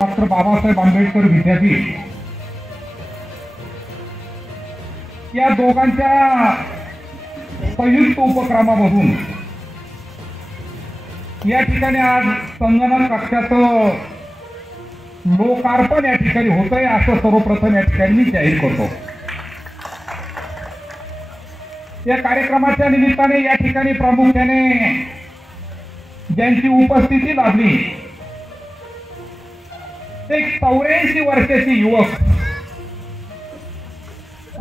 Doctor Babasaheb Ambedkar विद्यापीठ या दोघांच्या संयुक्त उपक्रमामधून या ठिकाणी आज संगणक कक्षाचं लोकार्पण या ठिकाणी होतंय असं सर्वप्रथम या ठिकाणी मी जाहीर करतो। या कार्यक्रमाच्या निमित्ताने या ठिकाणी प्रामुख्याने ज्यांची उपस्थिती लाभली एक 84 वर्षाची युवक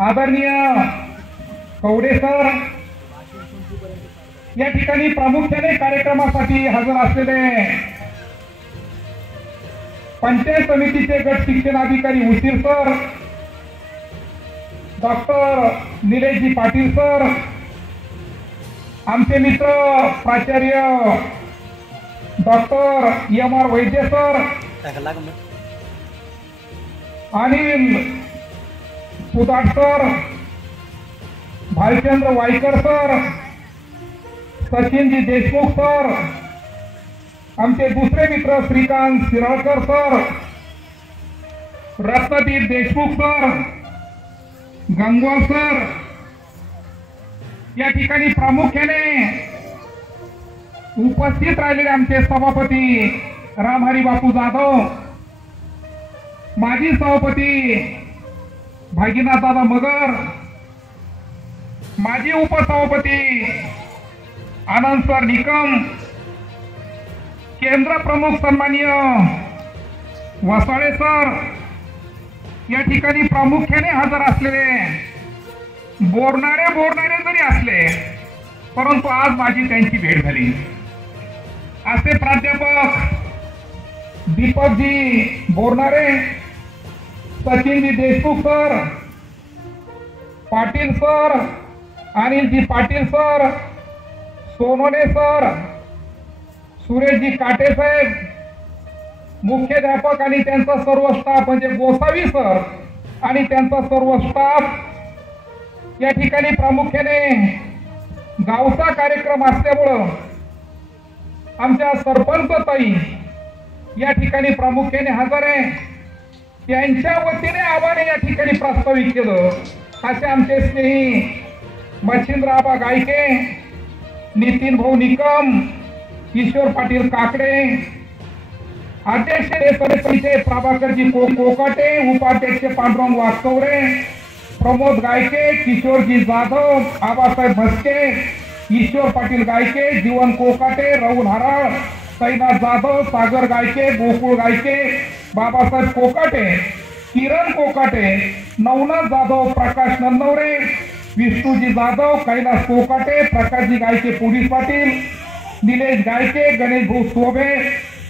आदरणीय कवडे सर या ठिकाणी प्रामुख्याने कार्यक्रमासाठी हजर असलेले पंचायत समितीचे गट शिक्षणाधिकारी Ushir sir, doctor Nileshji Patil sir, आमचे मित्र प्राचार्य doctor M R. Vaidya sir, Anil Sudat sir, Bhalchandra Waikar sir, Sachinji Deshmukh sir, आमचे दुसरे मित्र Shrikant Shiralkar sir, Ratnadeep Deshmukh sir, Gangwal sir, या ठिकाणी प्रामुख्याने उपस्थित राहिलेले आमचे सभापती रामहरी बापू जाधव, माजी सभापती भागीनाथ दादा मगर, माजी उपसभापती आनंद सर निकम, केंद्र प्रमुख सन्माननीय वसाळे सर, या ठिकाणी प्रामुख्याने हजर असलेले बोरणारे जरी असले परंतु आज माझी त्यांची भेट झाली असे प्राध्यापक Deepakji Bornare, Sachinji Deshmukh sir, Patil sir, Anilji Patil sir, Sonone sir, Sureshji Kate साहेब, मुख्याध्यापक आणि त्यांचा सर्व स्टाफ म्हणजे गोसावी सर आणि त्यांचा सर्व स्टाफ या ठिकाणी प्रामुख्याने गावचा कार्यक्रम असल्यामुळं आमच्या सरपंच ताई या ठिकाणी प्रामुख्याने हजर आहे, त्यांच्या वतीने आव्हाने या ठिकाणी प्रस्तावित केलं असे आमचे स्नेही मच्छिंद्र आबा गायके, नितीन भाऊ निकम, किशोर पाटील काकडे, अध्यक्ष समितीचे प्रभाकरजी कोकाटे, उपाध्यक्ष पांडुरंग वास्तवरे, प्रमोद गायके, किशोरजी जाधव, आबासाहेब भस्के, ईश्वर पाटील गायके, जीवन कोकाटे, राहुल हराळ, सैनाथ जाधव, सागर गायके, गोकुळ गायके, बाबासाहेब कोकाटे, किरण कोकाटे, नवनाथ जाधव, प्रकाश नन्नवरे, विष्णूजी जाधव, कैलास कोकाटे, प्रकाशजी गायके, पोलीस पाटील, निलेश गायके, गणेश भाऊ सोबे,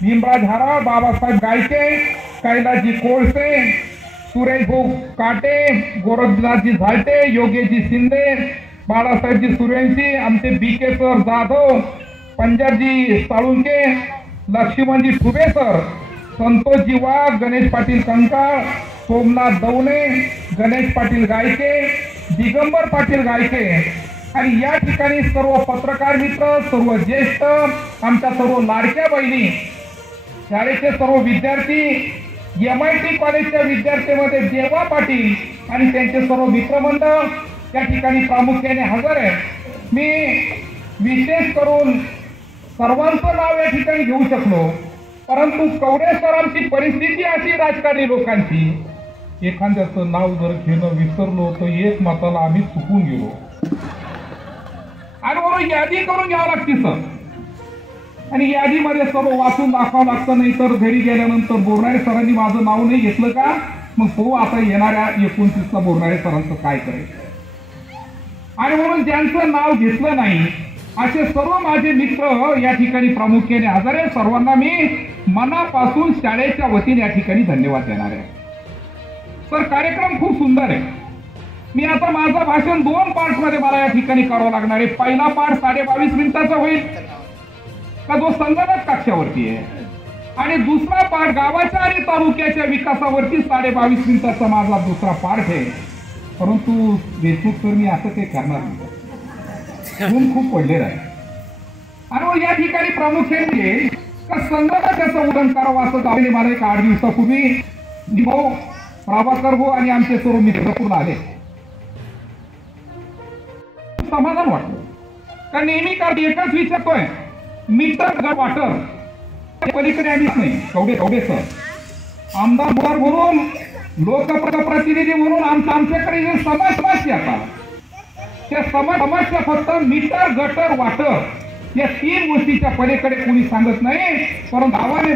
भीमराज हराळ, बाबासाहेब गायके, कैलासजी कोळसे, सुरेश भाऊ काटे, गोरखनाथजी झालटे, योगेशजी शिंदे, बाळासाहेबजी सूर्यवंशी, आमचे BK sir Jadhav, Panjabji Salunke, Laxmanji Thube sir, Santoshji Wagh, Ganesh Patil Kankal, Somnath Davane, Ganesh Patil Gayke, Digambar Patil गायके आणि या ठिकाणी सर्व पत्रकार मित्र, सर्व ज्येष्ठ, आमच्या सर्व लाडक्या बहिणी, शाळेचे सर्व विद्यार्थी, MIT कॉलेजच्या विद्यार्थ्यांमध्ये देवा पाटील आणि त्यांचे सर्व मित्रमंडळ या ठिकाणी प्रामुख्याने हजर आहे। मी विशेष करून सर्वांचं नाव या ठिकाणी घेऊ शकलो, परंतु कवडे सरांची परिस्थिती अशी राजकारणी लोकांची, एखाद्याचं नाव जर घेणं विसरलो तर एक मताला आम्ही चुकून गेलो आणि बरोबर यादी करून घ्यावं लागते सर, आणि यादीमध्ये सर्व वाचून दाखवावं लागतं, नाही तर घरी गेल्यानंतर बोरणारे सरांनी माझं नाव नाही घेतलं का, मग हो आता येणाऱ्या 29ला बोरणारे सरांचं काय करायचं। आणि म्हणून ज्यांचं नाव घेतलं नाही असे सर्व माझे मित्र या ठिकाणी प्रामुख्याने हजर आहे. सर्वांना मी मनापासून शाळेच्या वतीने या ठिकाणी धन्यवाद देणार आहे. सर, कार्यक्रम खूप सुंदर आहे. मी आता माझं भाषण 2 पार्ट मध्ये मला या ठिकाणी करावं लागणार आहे. पहिला पार्ट 22.5 मिनिटाचा होईल का जो संगणक कक्षावरती आहे, आणि दुसरा पार्ट गावाच्या आणि तालुक्याच्या विकासावरती 22.5 मिनिटाचा माझा दुसरा पार्ट आहे. परंतु देशमुख सर, मी असं ते करणार नाही. ऊन खूप पडलेलं आहे. आणि या ठिकाणी प्रामुख्याने का संगणकाचं उल्लंघन करावं असं गावाने मला एक 8 दिवसापूर्वी भाऊ प्रभाकर भाऊ आणि आमचे सर्व मित्र पूर्ण आले. समाधान वाटलं. कारण नेहमी का एकच विचारतोय, मीटर वाटर पलीकडे आम्हीच नाही. कवडे सर आमदार म्हणून, लोकप्रतिनिधी म्हणून आमच्याकडे जे समस्या येतात त्या समस्या फक्त मीटर, गटर, वाटर या 3 गोष्टीच्या पलीकडे कोणी सांगत नाही. परंतु गावाने